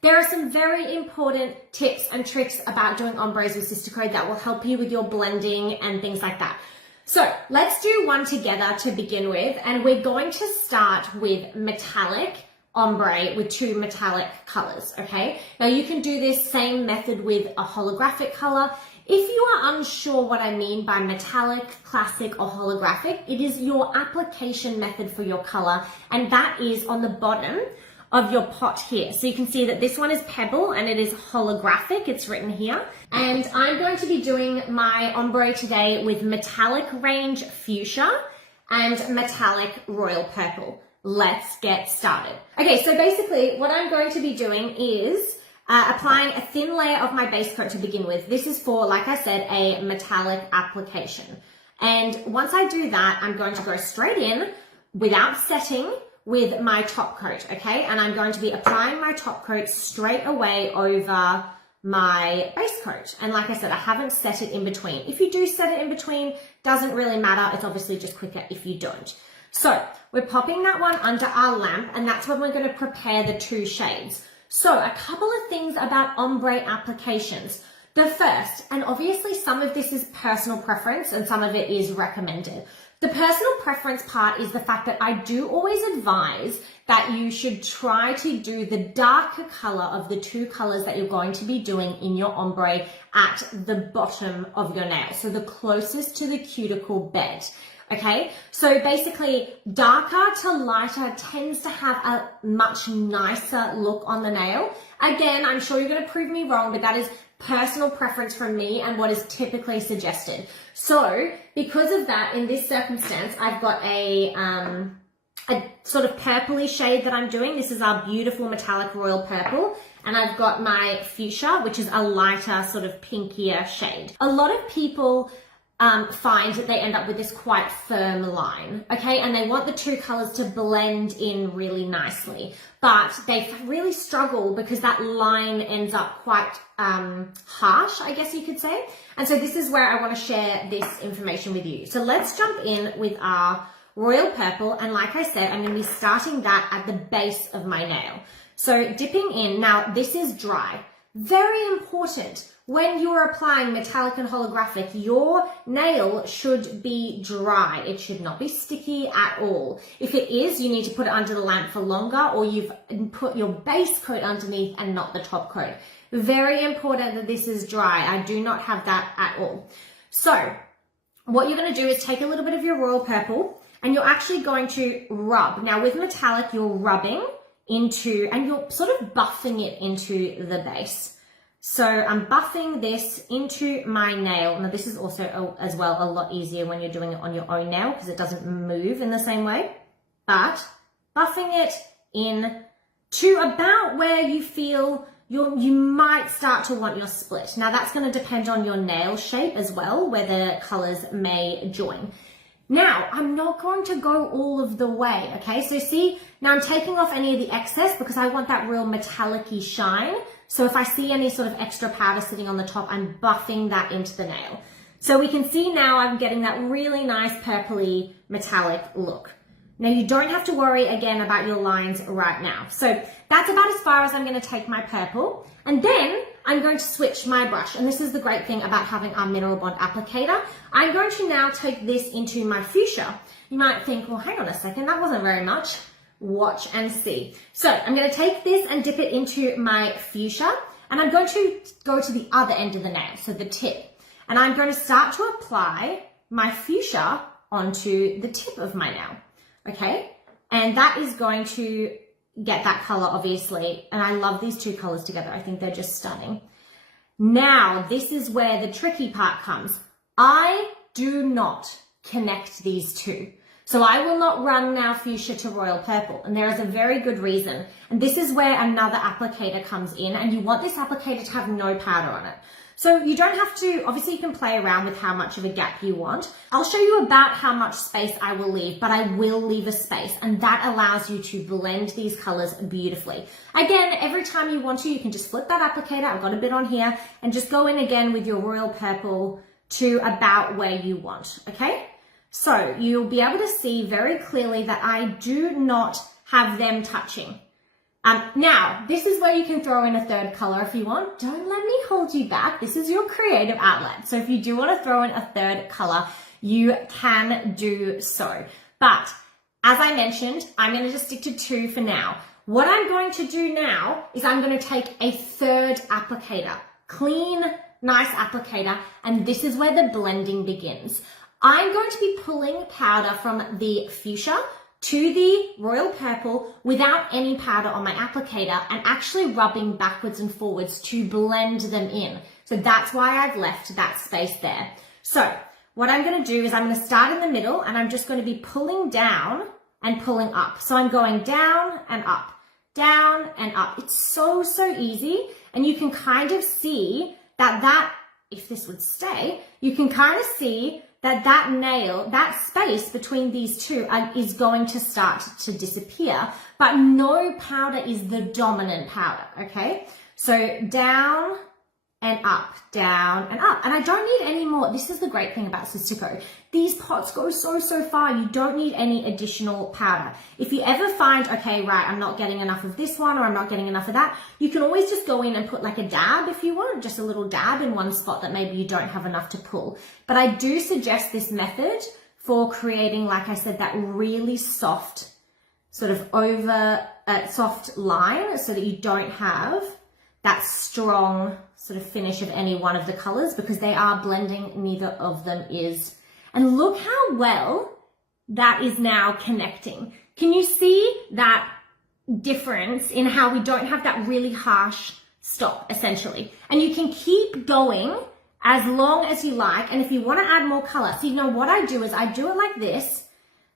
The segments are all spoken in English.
There are some very important tips and tricks about doing ombres with Sistaco that will help you with your blending and things like that. So let's do one together to begin with, and we're going to start with metallic ombre with two metallic colors, okay? Now you can do this same method with a holographic color. If you are unsure what I mean by metallic, classic, or holographic, it is your application method for your color, and that is on the bottom of your pot here. So you can see that this one is pebble and it is holographic, it's written here. And I'm going to be doing my ombre today with metallic range fuchsia and metallic royal purple. Let's get started. Okay, so basically what I'm going to be doing is applying a thin layer of my base coat to begin with. This is for, like I said, a metallic application. And once I do that, I'm going to go straight in without setting with my top coat, okay? And I'm going to be applying my top coat straight away over my base coat. And like I said, I haven't set it in between. If you do set it in between, doesn't really matter. It's obviously just quicker if you don't. So we're popping that one under our lamp, and that's when we're going to prepare the two shades. So a couple of things about ombre applications. The first, and obviously some of this is personal preference and some of it is recommended. The personal preference part is the fact that I do always advise that you should try to do the darker color of the two colors that you're going to be doing in your ombre at the bottom of your nail. So the closest to the cuticle bed. Okay, so basically darker to lighter tends to have a much nicer look on the nail. Again, I'm sure you're going to prove me wrong, but that is personal preference from me and what is typically suggested. So because of that, in this circumstance, I've got a sort of purpley shade that I'm doing. This is our beautiful metallic royal purple. And I've got my fuchsia, which is a lighter sort of pinkier shade. A lot of people find that they end up with this quite firm line, okay? And they want the two colors to blend in really nicely, but they really struggle because that line ends up quite harsh, I guess you could say. And so this is where I want to share this information with you. So let's jump in with our royal purple. And like I said, I'm going to be starting that at the base of my nail. So dipping in. Now this is dry. Very important. When you're applying metallic and holographic, your nail should be dry. It should not be sticky at all. If it is, you need to put it under the lamp for longer, or you've put your base coat underneath and not the top coat. Very important that this is dry. I do not have that at all. So what you're going to do is take a little bit of your royal purple and you're actually going to rub. Now with metallic, you're rubbing into, and you're sort of buffing it into the base. So I'm buffing this into my nail. Now this is also as well a lot easier when you're doing it on your own nail because it doesn't move in the same way. But buffing it in to about where you feel you might start to want your split. Now that's going to depend on your nail shape as well, where the colors may join. Now, I'm not going to go all of the way, okay? So see, now I'm taking off any of the excess because I want that real metallic-y shine. So if I see any sort of extra powder sitting on the top, I'm buffing that into the nail. So we can see now I'm getting that really nice purpley metallic look. Now you don't have to worry again about your lines right now. So that's about as far as I'm going to take my purple. And then I'm going to switch my brush. And this is the great thing about having our mineral bond applicator. I'm going to now take this into my fuchsia. You might think, well, hang on a second, that wasn't very much. Watch and see. So I'm going to take this and dip it into my fuchsia. And I'm going to go to the other end of the nail, so the tip. And I'm going to start to apply my fuchsia onto the tip of my nail. Okay? And that is going to get that color, obviously. And I love these two colors together. I think they're just stunning. Now, this is where the tricky part comes. I do not connect these two. So I will not run now fuchsia to royal purple. And there is a very good reason. And this is where another applicator comes in. And you want this applicator to have no powder on it. So you don't have to, obviously you can play around with how much of a gap you want. I'll show you about how much space I will leave, but I will leave a space, and that allows you to blend these colors beautifully. Again, every time you want to, you can just flip that applicator, I've got a bit on here, and just go in again with your royal purple to about where you want, okay? So you'll be able to see very clearly that I do not have them touching. Now, this is where you can throw in a third color if you want. Don't let me hold you back. This is your creative outlet. So if you do want to throw in a third color, you can do so. But as I mentioned, I'm going to just stick to 2 for now. What I'm going to do now is I'm going to take a third applicator, clean, nice applicator, and this is where the blending begins. I'm going to be pulling powder from the fuchsia to the royal purple without any powder on my applicator and actually rubbing backwards and forwards to blend them in. So that's why I've left that space there. So what I'm going to do is I'm going to start in the middle and I'm just going to be pulling down and pulling up. So I'm going down and up, down and up. It's so, so easy. And you can kind of see that if this would stay, you can kind of see that nail, that space between these two is going to start to disappear, but no powder is the dominant powder, okay? So down and up, down and up. And I don't need any more. This is the great thing about Sistaco. These pots go so, so far. You don't need any additional powder. If you ever find, okay, right, I'm not getting enough of this one or I'm not getting enough of that, you can always just go in and put like a dab if you want, just a little dab in one spot that maybe you don't have enough to pull. But I do suggest this method for creating, like I said, that really soft sort of soft line so that you don't have that strong sort of finish of any one of the colors because they are blending, neither of them is. And look how well that is now connecting. Can you see that difference in how we don't have that really harsh stop, essentially? And you can keep going as long as you like. And if you want to add more color, so you know what I do is I do it like this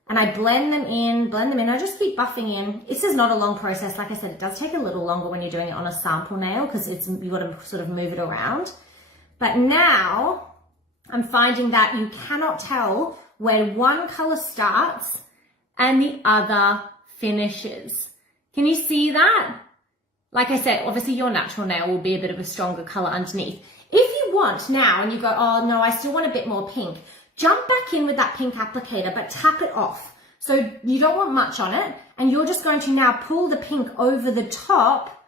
and I blend them in. I just keep buffing in. This is not a long process. Like I said, it does take a little longer when you're doing it on a sample nail because you got to sort of move it around. But now I'm finding that you cannot tell where one color starts and the other finishes. Can you see that? Like I said, obviously your natural nail will be a bit of a stronger color underneath. If you want now and you go, oh no, I still want a bit more pink, jump back in with that pink applicator, but tap it off. So you don't want much on it. And you're just going to now pull the pink over the top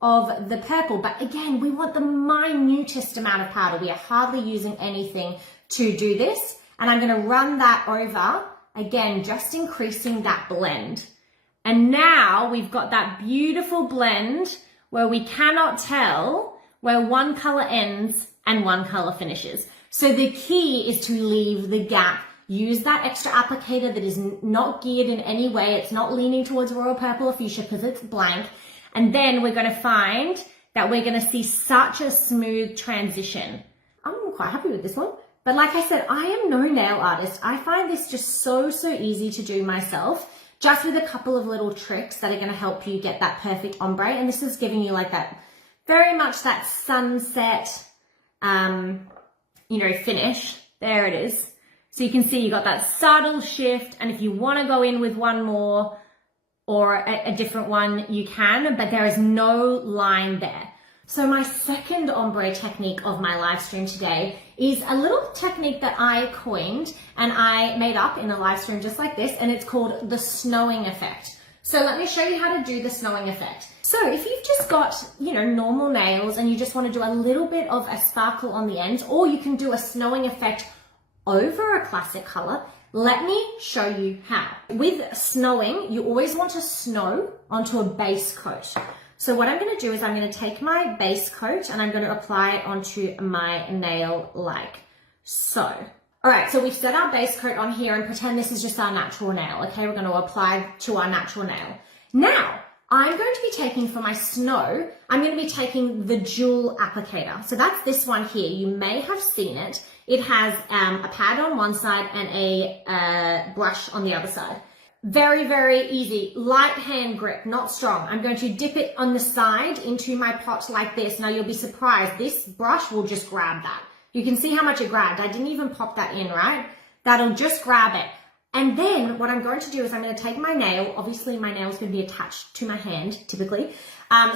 of the purple. But again, we want the minutest amount of powder. We are hardly using anything to do this. And I'm going to run that over, again, just increasing that blend. And now we've got that beautiful blend where we cannot tell where one color ends and one color finishes. So the key is to leave the gap. Use that extra applicator that is not geared in any way. It's not leaning towards royal purple or fuchsia because it's blank. And then we're going to find that we're going to see such a smooth transition. I'm quite happy with this one. But like I said, I am no nail artist. I find this just so, so easy to do myself, just with a couple of little tricks that are going to help you get that perfect ombre. And this is giving you like that, very much that sunset, finish. There it is. So you can see you got that subtle shift. And if you want to go in with one more or a different one, you can, but there is no line there. So my second ombre technique of my live stream today is a little technique that I coined and I made up in a live stream just like this, and it's called the snowing effect. So let me show you how to do the snowing effect. So if you've just got, normal nails and you just want to do a little bit of a sparkle on the ends, or you can do a snowing effect over a classic color, let me show you how. With snowing, you always want to snow onto a base coat. So what I'm going to do is I'm going to take my base coat and I'm going to apply it onto my nail like so. All right, so we've set our base coat on here and pretend this is just our natural nail, okay? We're going to apply to our natural nail. Now, I'm going to be taking for my snow, I'm going to be taking the jewel applicator. So that's this one here. You may have seen it. It has a pad on one side and a brush on the other side. Very, very easy. Light hand grip, not strong. I'm going to dip it on the side into my pot like this. Now you'll be surprised. This brush will just grab that. You can see how much it grabbed. I didn't even pop that in, right? That'll just grab it. And then what I'm going to do is I'm going to take my nail. Obviously my nail is going to be attached to my hand, typically.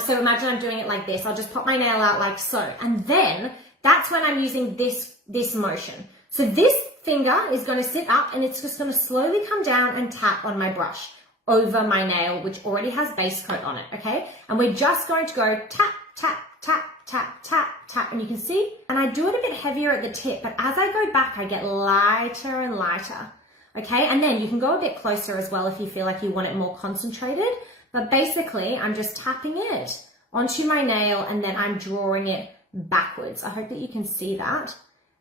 So imagine I'm doing it like this. I'll just pop my nail out like so. And then that's when I'm using this motion. So this finger is going to sit up and it's just going to slowly come down and tap on my brush. over my nail, which already has base coat on it, okay? And we're just going to go tap, tap, tap, tap, tap, tap, and you can see, and I do it a bit heavier at the tip, but as I go back, I get lighter and lighter, okay? And then you can go a bit closer as well if you feel like you want it more concentrated, but basically, I'm just tapping it onto my nail, and then I'm drawing it backwards. I hope that you can see that.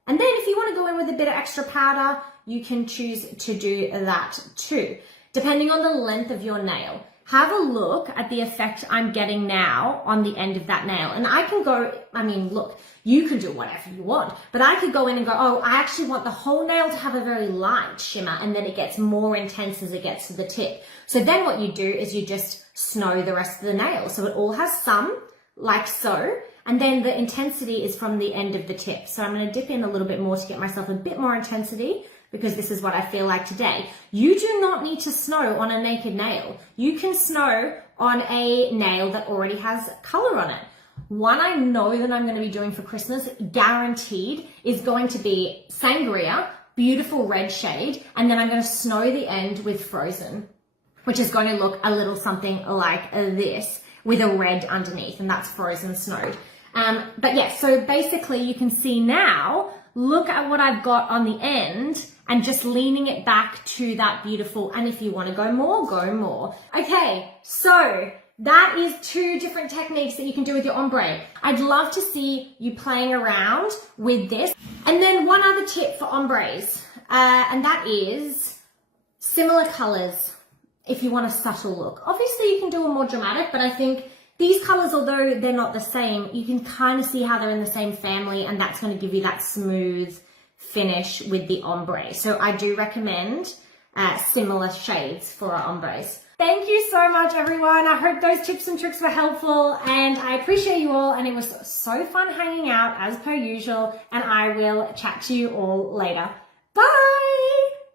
And then if you want to go in with a bit of extra powder, you can choose to do that too, depending on the length of your nail. Have a look at the effect I'm getting now on the end of that nail. And I can go, I mean, look, you can do whatever you want, but I could go in and go, oh, I actually want the whole nail to have a very light shimmer, and then it gets more intense as it gets to the tip. So then what you do is you just snow the rest of the nail. So it all has some, like so, and then the intensity is from the end of the tip. So I'm going to dip in a little bit more to get myself a bit more intensity, because this is what I feel like today. You do not need to snow on a naked nail. You can snow on a nail that already has color on it. One I know that I'm going to be doing for Christmas, guaranteed, is going to be Sangria, beautiful red shade, and then I'm going to snow the end with Frozen, which is going to look a little something like this with a red underneath, and that's Frozen snowed. But yeah, so basically you can see now, look at what I've got on the end, and just leaning it back to that beautiful, and if you want to go more, go more. Okay, so that is 2 different techniques that you can do with your ombre. I'd love to see you playing around with this. And then one other tip for ombres, and that is similar colors if you want a subtle look. Obviously you can do a more dramatic, but I think these colors, although they're not the same, you can kind of see how they're in the same family, and that's going to give you that smooth finish with the ombre. So I do recommend similar shades for our ombres. Thank you so much, everyone. I hope those tips and tricks were helpful, and I appreciate you all, and it was so fun hanging out as per usual, and I will chat to you all later. Bye!